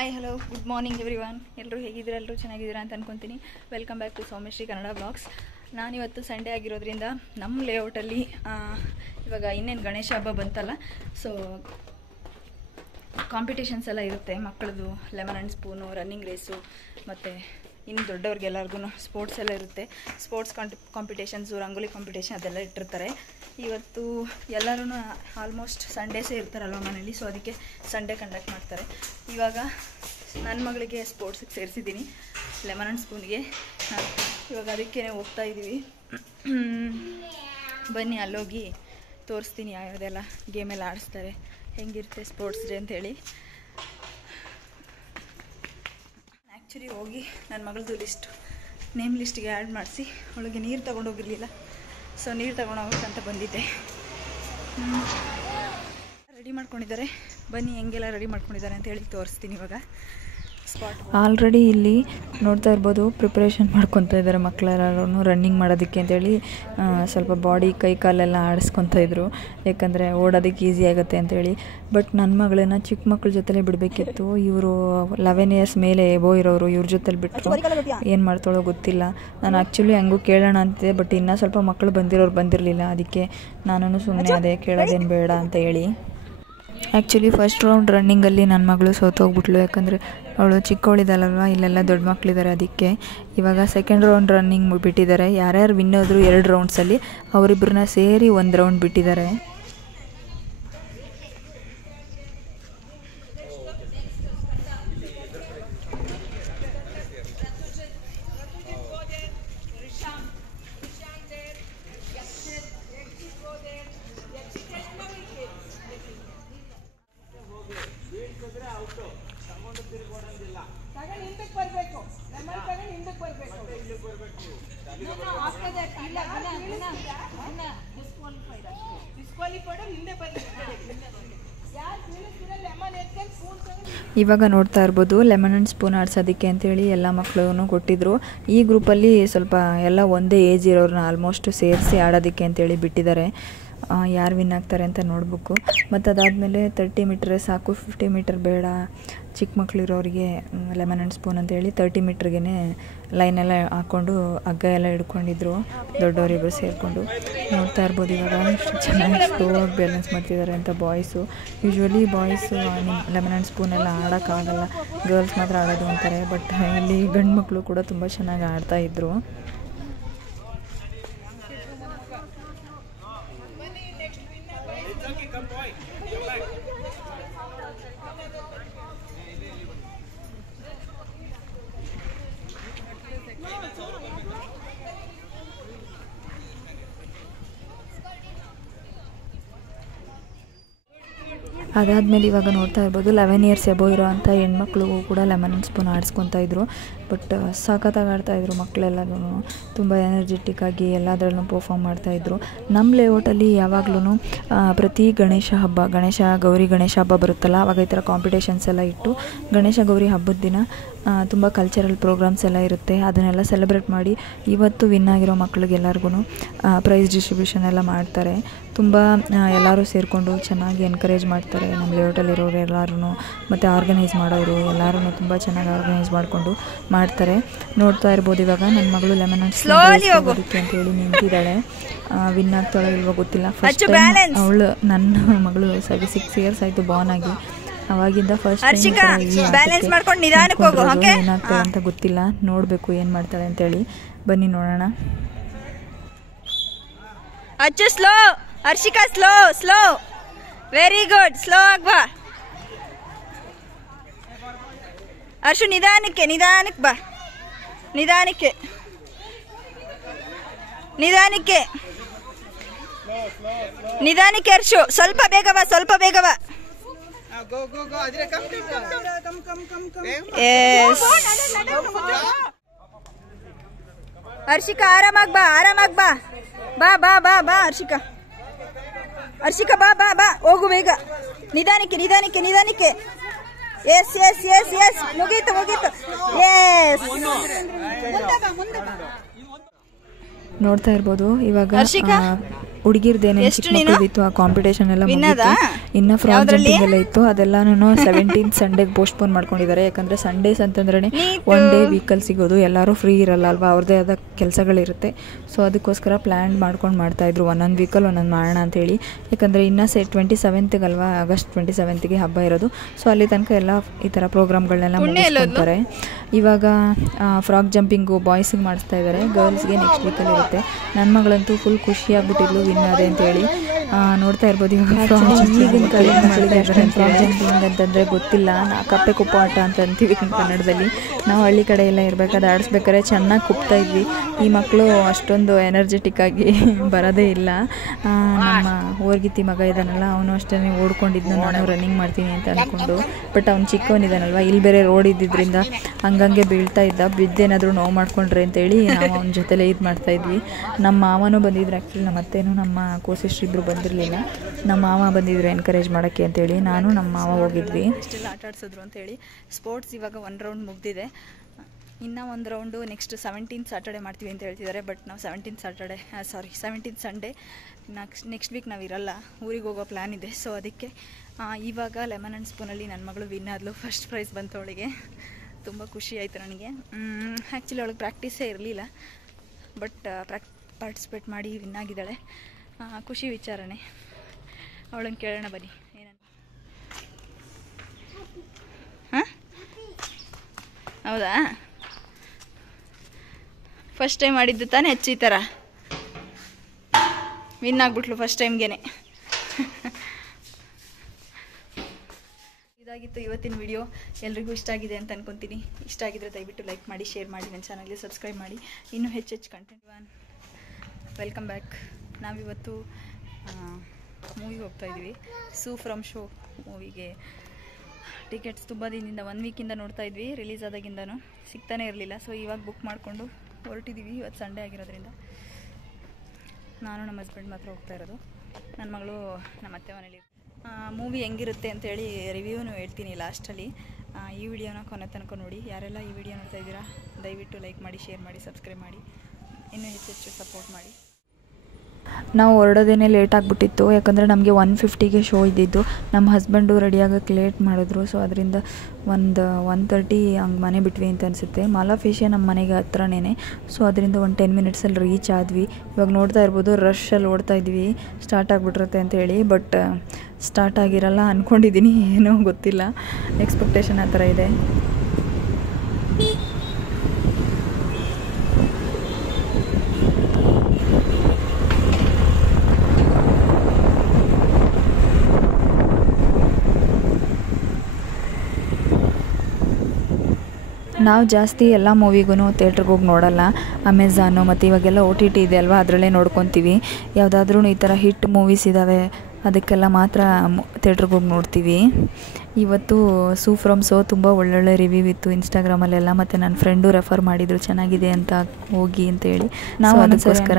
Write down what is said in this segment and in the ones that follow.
Hi hello good morning everyone. ಎಲ್ಲರೂ ಹೇಗಿದ್ದೀರಾ? ಎಲ್ಲರೂ ಚೆನ್ನಾಗಿದ್ದೀರಾ ಅಂತ ಅನ್ಕೊತೀನಿ. Welcome back to Soumyashree Kannada blogs. ನಾನಿವತ್ತು ಸಂಡೇ ಆಗಿರೋದ್ರಿಂದ ನಮ್ಮ ಲೇಔಟಲ್ಲಿ ಇವಾಗ ಇನ್ನೇನು ಗಣೇಶ ಹಬ್ಬ ಬಂತಲ್ಲ, ಸೊ ಕಾಂಪಿಟೇಷನ್ಸ್ ಎಲ್ಲ ಇರುತ್ತೆ ಮಕ್ಕಳದು. Lemon and spoon, running race, ಮತ್ತು ಇನ್ನು ದೊಡ್ಡವ್ರಿಗೆಲ್ಲರಿಗೂ ಸ್ಪೋರ್ಟ್ಸ್ ಎಲ್ಲ ಇರುತ್ತೆ. ಸ್ಪೋರ್ಟ್ಸ್ ಕಾಂಪಿಟೇಷನ್ಸು, ರಂಗೋಲಿ ಕಾಂಪಿಟೇಷನ್ ಅದೆಲ್ಲ ಇಟ್ಟಿರ್ತಾರೆ. ಇವತ್ತು ಎಲ್ಲರೂ ಆಲ್ಮೋಸ್ಟ್ ಸಂಡೇಸೇ ಇರ್ತಾರಲ್ವ ಮನೇಲಿ, ಸೊ ಅದಕ್ಕೆ ಸಂಡೇ ಕಂಡಕ್ಟ್ ಮಾಡ್ತಾರೆ. ಇವಾಗ ನನ್ನ ಮಗಳಿಗೆ ಸ್ಪೋರ್ಟ್ಸಿಗೆ ಸೇರಿಸಿದ್ದೀನಿ, ಲೆಮನ್ ಆ್ಯಂಡ್ ಸ್ಪೂನ್ಗೆ. ಇವಾಗ ಅದಕ್ಕೇ ಹೋಗ್ತಾ ಇದ್ದೀವಿ. ಬನ್ನಿ ಅಲ್ಲೋಗಿ ತೋರಿಸ್ತೀನಿ ಯಾವುದೆಲ್ಲ ಗೇಮೆಲ್ಲ ಆಡಿಸ್ತಾರೆ, ಹೆಂಗಿರುತ್ತೆ ಸ್ಪೋರ್ಟ್ಸ್ ಡೇ ಅಂಥೇಳಿ. ಆ್ಯಕ್ಚುಲಿ ಹೋಗಿ ನನ್ನ ಮಗಳದ್ದು ನೇಮ್ ಲಿಸ್ಟಿಗೆ ಆ್ಯಡ್ ಮಾಡಿಸಿ ಅವಳಿಗೆ ನೀರು ತೊಗೊಂಡೋಗಿರಲಿಲ್ಲ, ಸೊ ನೀರು ತೊಗೊಂಡೋಗ್ಬೇಕಂತ ಬಂದಿದ್ದೆ. ರೆಡಿ ಮಾಡ್ಕೊಂಡಿದ್ದಾರೆ, ಬನ್ನಿ ಹೆಂಗೆಲ್ಲ ರೆಡಿ ಮಾಡ್ಕೊಂಡಿದ್ದಾರೆ ಅಂತೇಳಿ ತೋರಿಸ್ತೀನಿ ಇವಾಗ. ಆಲ್ರೆಡಿ ಇಲ್ಲಿ ನೋಡ್ತಾ ಇರ್ಬೋದು, ಪ್ರಿಪ್ರೇಷನ್ ಮಾಡ್ಕೊತಾ ಇದ್ದಾರೆ ಮಕ್ಕಳೆಲ್ಲರೂ ರನ್ನಿಂಗ್ ಮಾಡೋದಕ್ಕೆ ಅಂತೇಳಿ. ಸ್ವಲ್ಪ ಬಾಡಿ ಕೈ ಕಾಲೆಲ್ಲ ಆಡಿಸ್ಕೊತಾ ಇದ್ರು, ಯಾಕಂದರೆ ಓಡೋದಕ್ಕೆ ಈಸಿ ಆಗುತ್ತೆ ಅಂತೇಳಿ. ಬಟ್ ನನ್ನ ಮಗಳನ್ನ ಚಿಕ್ಕ ಮಕ್ಕಳ ಜೊತೆಲೇ ಬಿಡಬೇಕಿತ್ತು. ಇವರು 11 ಇಯರ್ಸ್ ಮೇಲೆ ಎಬೋ ಇರೋರು, ಇವ್ರ ಜೊತೆಲಿ ಬಿಟ್ಟರು. ಏನು ಮಾಡ್ತಾಳೋ ಗೊತ್ತಿಲ್ಲ. ನಾನು ಆ್ಯಕ್ಚುಲಿ ಹಂಗೂ ಕೇಳೋಣ ಅಂತಿದ್ದೆ, ಬಟ್ ಇನ್ನೂ ಸ್ವಲ್ಪ ಮಕ್ಕಳು ಬಂದಿರಲಿಲ್ಲ. ಅದಕ್ಕೆ ನಾನು ಸುಮ್ಮನೆ ಅದೇ ಕೇಳೋದೇನು ಬೇಡ ಅಂತ ಹೇಳಿ. ಆ್ಯಕ್ಚುಲಿ ಫಸ್ಟ್ ರೌಂಡ್ ರನ್ನಿಂಗಲ್ಲಿ ನನ್ನ ಮಗಳು ಸೋತೋಗ್ಬಿಟ್ಲು, ಯಾಕಂದರೆ ಅವಳು ಚಿಕ್ಕವಳಿದಲ್ವ, ಇಲ್ಲೆಲ್ಲ ದೊಡ್ಡ ಮಕ್ಕಳಿದ್ದಾರೆ. ಅದಕ್ಕೆ ಇವಾಗ ಸೆಕೆಂಡ್ ರೌಂಡ್ ರನ್ನಿಂಗ್ ಬಿಟ್ಟಿದ್ದಾರೆ. ಯಾರ್ಯಾರು ವಿನ್ ಹೋದ್ರು 2 ರೌಂಡ್ಸಲ್ಲಿ ಅವರಿಬ್ಬರನ್ನ ಸೇರಿ 1 ರೌಂಡ್ ಬಿಟ್ಟಿದ್ದಾರೆ. ಇವಾಗ ನೋಡ್ತಾ ಇರ್ಬೋದು, ಲೆಮನ್ ಆ್ಯಂಡ್ ಸ್ಪೂನ್ ಆಡ್ಸೋದಕ್ಕೆ ಅಂತೇಳಿ ಎಲ್ಲ ಮಕ್ಕಳನ್ನು ಕೊಟ್ಟಿದ್ರು. ಈ ಗ್ರೂಪಲ್ಲಿ ಸ್ವಲ್ಪ ಎಲ್ಲ ಒಂದೇ ಏಜ್ ಇರೋರನ್ನ ಆಲ್ಮೋಸ್ಟ್ ಸೇರಿಸಿ ಆಡೋದಕ್ಕೆ ಅಂತೇಳಿ ಬಿಟ್ಟಿದ್ದಾರೆ. ಯಾರು ವಿನ್ ಆಗ್ತಾರೆ ಅಂತ ನೋಡಬೇಕು. ಮತ್ತು ಅದಾದಮೇಲೆ 30 ಮೀಟ್ರ್ ಸಾಕು, 50 ಮೀಟರ್ ಬೇಡ, ಚಿಕ್ಕ ಮಕ್ಕಳಿರೋರಿಗೆ ಲೆಮನ್ ಆ್ಯಂಡ್ ಸ್ಪೂನ್ ಅಂತೇಳಿ 30 ಮೀಟ್ರಿಗೆ ಲೈನೆಲ್ಲ ಹಾಕ್ಕೊಂಡು ಹಗ್ಗ ಎಲ್ಲ ಹಿಡ್ಕೊಂಡಿದ್ರು, ದೊಡ್ಡವರಿಬ್ಬರು ಸೇರಿಕೊಂಡು. ನೋಡ್ತಾ ಇರ್ಬೋದು ಇವಾಗ ಎಷ್ಟು ಚೆನ್ನಾಗಿ ಸ್ಲೋವಾಗಿ ಬ್ಯಾಲೆನ್ಸ್ ಮಾಡ್ತಿದ್ದಾರೆ ಅಂತ boys. Usually boys lemon and spoon ಎಲ್ಲ ಆಡೋಕ್ಕಾಗಲ್ಲ, ಗರ್ಲ್ಸ್ ಮಾತ್ರ ಆಡೋದು ಅಂತಾರೆ. ಬಟ್ ಇಲ್ಲಿ ಗಂಡು ಮಕ್ಕಳು ಕೂಡ ತುಂಬ ಚೆನ್ನಾಗಿ ಆಡ್ತಾಯಿದ್ರು. ಅದಾದಮೇಲೆ ಇವಾಗ ನೋಡ್ತಾ ಇರ್ಬೋದು, 11 ಇಯರ್ಸ್ ಎಬೋ ಇರೋ ಅಂಥ ಹೆಣ್ಮಕ್ಳಿಗೂ ಕೂಡ ಲೆಮನ್ ಆ್ಯಂಡ್ ಸ್ಪೂನ್ ಆಡಿಸ್ಕೊತಾ ಇದ್ರು. ಬಟ್ ಸಖತ್ತಾಗಿ ಆಡ್ತಾಯಿದ್ರು ಮಕ್ಕಳೆಲ್ಲರೂ, ತುಂಬ ಎನರ್ಜೆಟಿಕ್ಕಾಗಿ ಎಲ್ಲದರಲ್ಲೂ ಪರ್ಫಾರ್ಮ್ ಮಾಡ್ತಾಯಿದ್ರು. ನಮ್ಮ ಲೇಔಟಲ್ಲಿ ಯಾವಾಗ್ಲೂ ಪ್ರತಿ ಗಣೇಶ ಗೌರಿ ಗಣೇಶ ಹಬ್ಬ ಬರುತ್ತಲ್ಲ, ಆವಾಗ ಈ ಥರ ಕಾಂಪಿಟೇಷನ್ಸ್ ಎಲ್ಲ ಇಟ್ಟು ಗಣೇಶ ಗೌರಿ ಹಬ್ಬದ ದಿನ ತುಂಬ ಕಲ್ಚರಲ್ ಪ್ರೋಗ್ರಾಮ್ಸ್ ಎಲ್ಲ ಇರುತ್ತೆ. ಅದನ್ನೆಲ್ಲ ಸೆಲೆಬ್ರೇಟ್ ಮಾಡಿ ಇವತ್ತು ವಿನ್ ಆಗಿರೋ ಮಕ್ಕಳಿಗೆಲ್ಲರಿಗೂ ಪ್ರೈಸ್ ಡಿಸ್ಟ್ರಿಬ್ಯೂಷನ್ ಎಲ್ಲ ಮಾಡ್ತಾರೆ. ತುಂಬ ಎಲ್ಲರೂ ಸೇರಿಕೊಂಡು ಚೆನ್ನಾಗಿ ಎನ್ಕರೇಜ್ ಮಾಡ್ತಾರೆ ನಮ್ಮ ಲೇಔಟಲ್ಲಿರೋರು ಎಲ್ಲರೂ, ಮತ್ತು ಆರ್ಗನೈಸ್ ಮಾಡೋರು ಎಲ್ಲರೂ ತುಂಬ ಚೆನ್ನಾಗಿ ಆರ್ಗನೈಸ್ ಮಾಡಿಕೊಂಡು ಮಾಡ್ತಾರೆ. ನೋಡ್ತಾ ಇರ್ಬೋದು ಇವಾಗ ನನ್ನ ಮಗಳು ಲೆಮನ್ ಆ್ಯಂಡ್ ಸ್ಪೂನ್ ಅಂತೇಳಿ ನಿಂತಿದ್ದಾಳೆ. ವಿನ್ ಆಗ್ತಾಳೋ ಇಲ್ವೋ ಗೊತ್ತಿಲ್ಲ. ಫಸ್ಟ್ ಟೈಮ್ ಅವಳು, ನನ್ನ ಮಗಳು 6 ಇಯರ್ಸ್ ಆಯಿತು ಬಾರ್ನ್ ಆಗಿ, ಅವಾಗಿಂದ ಫಸ್ಟ್ ಏನಾಗ್ತಾಳೆ ಅಂತ ಗೊತ್ತಿಲ್ಲ. ನೋಡಬೇಕು ಏನು ಮಾಡ್ತಾಳೆ ಅಂತೇಳಿ. ಬನ್ನಿ ನೋಡೋಣ. Achchu slow, Harshika slow slow, very good, slow ಆಗ್ಬಾ. ಹರ್ಷು ನಿಧಾನಕ್ಕೆ ಬಾ, ನಿಧಾನಕ್ಕೆ ಹರ್ಷು, ಸ್ವಲ್ಪ ಬೇಗವಾ. ಹರ್ಷಿಕಾ ಆರಾಮಾಗ್ ಬಾ ಹರ್ಷಿಕಾ ಬಾ ಹೋಗು ಬೇಗ, ನಿಧಾನಕ್ಕೆ. ಎಸ್ ಮುಗೀತು. ಎಸ್, ನೋಡ್ತಾ ಇರ್ಬೋದು ಇವಾಗ ಹುಡುಗಿರ್ದೇನೆ ಚಿಕ್ಕ ಮಕ್ಕಳದಿತ್ತು, ಆ ಕಾಂಪಿಟೇಷನ್ ಎಲ್ಲ ಮುಗಿತು. ಇನ್ನು ಫ್ರಾಕ್ ಜಂಪಿಂಗ್ ಎಲ್ಲ ಇತ್ತು, ಅದೆಲ್ಲನೂ 17th ಸಂಡೇಗೆ ಪೋಸ್ಟ್ಪೋನ್ ಮಾಡ್ಕೊಂಡಿದ್ದಾರೆ. ಯಾಕಂದರೆ ಸಂಡೇಸ್ ಅಂತಂದ್ರೆ ಒನ್ ಡೇ ವೀಕಲ್ಲಿ ಸಿಗೋದು, ಎಲ್ಲರೂ ಫ್ರೀ ಇರಲ್ಲ ಅಲ್ವಾ, ಅವ್ರದ್ದೇ ಆದ ಕೆಲಸಗಳಿರುತ್ತೆ. ಸೊ ಅದಕ್ಕೋಸ್ಕರ ಪ್ಲ್ಯಾನ್ ಮಾಡ್ಕೊಂಡು ಮಾಡ್ತಾಯಿದ್ರು, ಒಂದೊಂದು ವೀಕಲ್ಲಿ ಒಂದೊಂದು ಮಾಡೋಣ ಅಂತೇಳಿ. ಯಾಕಂದರೆ ಇನ್ನು 27th ಅಲ್ವಾ, ಆಗಸ್ಟ್ 27th ಹಬ್ಬ ಇರೋದು. ಸೊ ಅಲ್ಲಿ ತನಕ ಎಲ್ಲ ಈ ಥರ ಪ್ರೋಗ್ರಾಮ್ಗಳನ್ನೆಲ್ಲ ಮುಗಿಸ್ಕೊಳ್ತಾರೆ. ಇವಾಗ ಫ್ರಾಕ್ ಜಂಪಿಂಗು ಬಾಯ್ಸಿಗೆ ಮಾಡಿಸ್ತಾ ಇದ್ದಾರೆ, ಗರ್ಲ್ಸ್ಗೆ ನೆಕ್ಸ್ಟ್ ವೀಕಲ್ಲಿ ಇರುತ್ತೆ. ನನ್ನ ಮಗಳಂತೂ ಫುಲ್ ಖುಷಿಯಾಗ್ಬಿಟ್ಟಿದ್ಲು ವಿನ್ ಆದೆ ಅಂತೇಳಿ. ನೋಡ್ತಾ ಇರ್ಬೋದು ಇವಾಗ ಈಗಿನ ಕಾಲದ ಮಕ್ಕಳಿಗೆ ಅಷ್ಟೊಂದು ಫ್ರಾಕ್ ಜಂಪಿಂಗ್ ಅಂತಂದರೆ ಗೊತ್ತಿಲ್ಲ. ಕಪ್ಪೆ ಕುಪ್ಪು ಆಟ ಅಂತ ಅಂತೀವಿ ಕನ್ನಡದಲ್ಲಿ. ನಾವು ಹಳ್ಳಿ ಕಡೆ ಎಲ್ಲ ಇರಬೇಕಾದ್ರೆ ಆಡಿಸ್ಬೇಕಾದ್ರೆ ಚೆನ್ನಾಗಿ ಕುಪ್ತಾ ಇದ್ವಿ. ಈ ಮಕ್ಕಳು ಅಷ್ಟೊಂದು ಎನರ್ಜೆಟಿಕ್ ಆಗಿ ಬರೋದೇ ಇಲ್ಲ. ನಮ್ಮ ಓರ್ಗಿತಿ ಮಗ ಇದ್ದಾನಲ್ಲ, ಅವನು ಅಷ್ಟೇ ಓಡ್ಕೊಂಡಿದ್ನು, ನಾನು ರನ್ನಿಂಗ್ ಮಾಡ್ತೀನಿ ಅಂತ ಅಂದ್ಕೊಂಡು. ಬಟ್ ಅವ್ನು ಚಿಕ್ಕವನಿದ್ದಾನಲ್ಲ, ಇಲ್ಲಿ ಬೇರೆ ರೋಡ್ ಇದ್ದಿದ್ದರಿಂದ ಹಂಗಂಗೆ ಬೀಳ್ತಾ ಇದ್ದ. ಬಿದ್ದೇನಾದರೂ ನೋವು ಮಾಡ್ಕೊಂಡ್ರೆ ಅಂತೇಳಿ ನಾವು ಅವನ ಜೊತೆಲೇ ಇದು ಮಾಡ್ತಾಯಿದ್ವಿ. ನಮ್ಮ ಮಾವನೂ ಬಂದಿದ್ರು, ಆ್ಯಕ್ಚುಲಿ ನಮ್ಮ ಅತ್ತೇನೂ ನಮ್ಮ ಕೋಸಿಸ್ಟ್ರಿಬ್ರು ಬಂದಿರಲಿಲ್ಲ. ನಮ್ಮ ಮಾವ ಬಂದಿದ್ರು ಎನ್ಕರೇಜ್ ಮಾಡೋಕ್ಕೆ ಅಂತೇಳಿ, ನಾನು ನಮ್ಮ ಮಾವ ಹೋಗಿದ್ವಿ. ಇಷ್ಟೆಲ್ಲ ಆಟ ಆಡಿಸಿದ್ರು ಅಂತೇಳಿ. ಸ್ಪೋರ್ಟ್ಸ್ ಇವಾಗ 1 ರೌಂಡ್ ಮುಗಿದಿದೆ, ಇನ್ನೂ 1 ರೌಂಡು ನೆಕ್ಸ್ಟ್ 17th ಸ್ಯಾಟರ್ಡೆ ಮಾಡ್ತೀವಿ ಅಂತ ಹೇಳ್ತಿದ್ದಾರೆ. ಬಟ್ ನಾವು 17th ಸಂಡೇ ನೆಕ್ಸ್ಟ್ ವೀಕ್ ನಾವು ಇರಲ್ಲ, ಊರಿಗೆ ಹೋಗೋ ಪ್ಲ್ಯಾನ್ ಇದೆ. ಸೊ ಅದಕ್ಕೆ ಇವಾಗ ಲೆಮನ್ ಆ್ಯಂಡ್ ಸ್ಪೂನಲ್ಲಿ ನನ್ನ ಮಗಳು ವಿನ್ ಆದಳು, ಫಸ್ಟ್ ಪ್ರೈಸ್ ಬಂತು ಅವಳಿಗೆ. ತುಂಬ ಖುಷಿ ಆಯಿತು ನನಗೆ. ಆ್ಯಕ್ಚುಲಿ ಅವಳಿಗೆ ಪ್ರಾಕ್ಟೀಸೇ ಇರಲಿಲ್ಲ, ಬಟ್ ಪಾರ್ಟಿಸಿಪೇಟ್ ಮಾಡಿ ವಿನ್ ಆಗಿದ್ದಾಳೆ. ಖುಷಿ ವಿಚಾರನೆ. ಅವಳನ್ನು ಕೇಳೋಣ ಬನ್ನಿ ಏನಂತ. ಹಾಂ, ಹೌದಾ? ಫಸ್ಟ್ ಟೈಮ್ ಮಾಡಿದ್ದು ತಾನೇ ಹೆಚ್ಚು ಈ ಥರ ವಿನ್ ಆಗಿಬಿಟ್ಲು ಫಸ್ಟ್ ಟೈಮ್ಗೆ. ಇದಾಗಿತ್ತು ಇವತ್ತಿನ ವಿಡಿಯೋ. ಎಲ್ರಿಗೂ ಇಷ್ಟ ಆಗಿದೆ ಅಂತ ಅನ್ಕೊತೀನಿ. ಇಷ್ಟ ಆಗಿದ್ರೆ ದಯವಿಟ್ಟು ಲೈಕ್ ಮಾಡಿ, ಶೇರ್ ಮಾಡಿ, ನನ್ನ ಚಾನಲ್ಗೆ ಸಬ್ಸ್ಕ್ರೈಬ್ ಮಾಡಿ. ಇನ್ನೂ ಹೆಚ್ಚು ಕಂಟೆಂಟ್. Welcome back. ನಾವಿವತ್ತು ಮೂವಿಗೆ ಹೋಗ್ತಾಯಿದ್ವಿ. ಸೂ ಫ್ರಮ್ ಶೋ ಮೂವಿಗೆ ಟಿಕೆಟ್ಸ್ ತುಂಬ ದಿನದಿಂದ 1 ವೀಕಿಂದ ನೋಡ್ತಾ ಇದ್ವಿ, ರಿಲೀಸ್ ಆದಾಗಿಂದನೂ ಸಿಗ್ತಾನೆ ಇರಲಿಲ್ಲ. ಸೊ ಇವಾಗ ಬುಕ್ ಮಾಡಿಕೊಂಡು ಹೊರಟಿದ್ದೀವಿ. ಇವತ್ತು ಸಂಡೇ ಆಗಿರೋದ್ರಿಂದ ನಾನು ನಮ್ಮ ಹಸ್ಬೆಂಡ್ ಮಾತ್ರ ಹೋಗ್ತಾ ಇರೋದು. ನನ್ನ ಮಗಳು ನಮ್ಮ ಅತ್ತೆ ಮನೇಲಿ. ಮೂವಿ ಹೆಂಗಿರುತ್ತೆ ಅಂತೇಳಿ ರಿವ್ಯೂನು ಹೇಳ್ತೀನಿ ಲಾಸ್ಟಲ್ಲಿ. ಈ ವಿಡಿಯೋನ ಕೊನೆ ತನಕ ನೋಡಿ. ಯಾರೆಲ್ಲ ಈ ವಿಡಿಯೋ ನೋಡ್ತಾ ಇದ್ದೀರಾ ದಯವಿಟ್ಟು ಲೈಕ್ ಮಾಡಿ, ಶೇರ್ ಮಾಡಿ, ಸಬ್ಸ್ಕ್ರೈಬ್ ಮಾಡಿ, ಇನ್ನೂ ಹೆಚ್ಚು ಸಪೋರ್ಟ್ ಮಾಡಿ. ನಾವು ಹೊರಡೋದೇನೆ ಲೇಟ್ ಆಗಿಬಿಟ್ಟಿತ್ತು, ಯಾಕಂದರೆ ನಮಗೆ 1:50ಗೆ ಶೋ ಇದ್ದಿದ್ದು. ನಮ್ಮ ಹಸ್ಬೆಂಡು ರೆಡಿಯಾಗೋಕ್ಕೆ ಲೇಟ್ ಮಾಡಿದ್ರು. ಸೊ ಅದರಿಂದ 1:30 ಹಂಗೆ ಮನೆ ಬಿಟ್ವಿ ಅಂತ ಅನಿಸುತ್ತೆ. ಮಾಲಾಫೇಶಿಯಾ ನಮ್ಮ ಮನೆಗೆ ಹತ್ರನೇ. ಸೊ ಅದರಿಂದ 10 ಮಿನಿಟ್ಸಲ್ಲಿ ರೀಚ್ ಆದ್ವಿ. ಇವಾಗ ನೋಡ್ತಾ ಇರ್ಬೋದು, ರಶಲ್ಲಿ ಓಡ್ತಾ ಇದ್ವಿ, ಸ್ಟಾರ್ಟ್ ಆಗಿಬಿಟ್ಟಿರುತ್ತೆ ಅಂತೇಳಿ. ಬಟ್ ಸ್ಟಾರ್ಟ್ ಆಗಿರಲ್ಲ ಅಂದ್ಕೊಂಡಿದ್ದೀನಿ, ಏನೋ ಗೊತ್ತಿಲ್ಲ, ಎಕ್ಸ್ಪೆಕ್ಟೇಷನ್ ಆ ಥರ ಇದೆ. ನಾವು ಜಾಸ್ತಿ ಎಲ್ಲ ಮೂವಿಗೂ ಥಿಯೇಟ್ರಿಗೆ ಹೋಗಿ ನೋಡಲ್ಲ. ಅಮೆಝಾನು ಮತ್ತು ಇವಾಗೆಲ್ಲ OTT ಇದೆ ಅಲ್ವಾ, ಅದರಲ್ಲೇ ನೋಡ್ಕೊತೀವಿ. ಯಾವುದಾದ್ರೂ ಈ ಥರ ಹಿಟ್ ಮೂವೀಸ್ ಇದ್ದಾವೆ ಅದಕ್ಕೆಲ್ಲ ಮಾತ್ರ ಥಿಯೇಟ್ರಿಗೆ ಹೋಗಿ ನೋಡ್ತೀವಿ. ಇವತ್ತು ಸೂ ಫ್ರಮ್ ಶೋ ತುಂಬ ಒಳ್ಳೊಳ್ಳೆ ರಿವ್ಯೂ ಇತ್ತು ಇನ್ಸ್ಟಾಗ್ರಾಮಲ್ಲೆಲ್ಲ. ಮತ್ತು ನನ್ನ ಫ್ರೆಂಡು ರೆಫರ್ ಮಾಡಿದರು ಚೆನ್ನಾಗಿದೆ ಅಂತ ಹೋಗಿ ಅಂತೇಳಿ. ನಾವು ಅದಕ್ಕೋಸ್ಕರ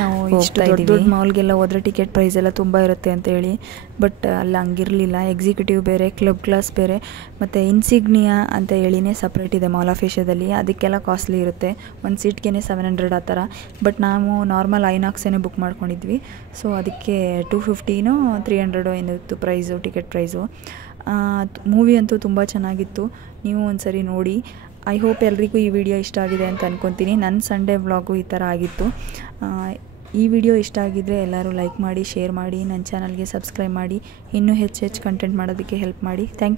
ನಾವು ಇಷ್ಟು ದೊಡ್ಡ ಮಾಲ್ಗೆಲ್ಲ ಹೋದರೆ ಟಿಕೆಟ್ ಪ್ರೈಸ್ ಎಲ್ಲ ತುಂಬ ಇರುತ್ತೆ ಅಂತೇಳಿ. ಬಟ್ ಅಲ್ಲಿ ಹಂಗಿರಲಿಲ್ಲ. ಎಕ್ಸಿಕ್ಯೂಟಿವ್ ಬೇರೆ, ಕ್ಲಬ್ ಕ್ಲಾಸ್ ಬೇರೆ, ಮತ್ತು ಇನ್ಸಿಗ್ನಿಯಾ ಅಂತ ಹೇಳಿನೇ ಸಪ್ರೇಟ್ ಇದೆ ಮಾಲಾಫೇಶಿಯಾದಲ್ಲಿ. ಅದಕ್ಕೆಲ್ಲ ಕಾಸ್ಟ್ಲಿ ಇರುತ್ತೆ, ಒಂದು ಸೀಟ್ಗೆ 700 ಆ ಥರ. ಬಟ್ ನಾವು ನಾರ್ಮಲ್ ಐನಾಕ್ಸೇ ಬುಕ್ ಮಾಡ್ಕೊಂಡಿದ್ವಿ. ಸೊ ಅದಕ್ಕೆ 250 300 ಏನಿತ್ತು ಪ್ರೈಸು, ಟಿಕೆಟ್ ಪ್ರೈಸು. ಮೂವಿ ಅಂತೂ ತುಂಬ ಚೆನ್ನಾಗಿತ್ತು, ನೀವು ಒಂದ್ಸರಿ ನೋಡಿ. ಐ ಹೋಪ್ ಎಲ್ರಿಗೂ ಈ ವಿಡಿಯೋ ಇಷ್ಟ ಆಗಿದೆ ಅಂತ ಅಂದ್ಕೊತೀನಿ. ನನ್ನ ಸಂಡೇ ವ್ಲಾಗು ಈ ಥರ ಆಗಿತ್ತು. ಈ ವಿಡಿಯೋ ಇಷ್ಟ ಆಗಿದ್ದರೆ ಎಲ್ಲರೂ ಲೈಕ್ ಮಾಡಿ, ಶೇರ್ ಮಾಡಿ, ನನ್ನ ಚಾನಲ್ಗೆ ಸಬ್ಸ್ಕ್ರೈಬ್ ಮಾಡಿ, ಇನ್ನೂ ಹೆಚ್ಚು ಕಂಟೆಂಟ್ ಮಾಡೋದಕ್ಕೆ ಹೆಲ್ಪ್ ಮಾಡಿ. Thank you.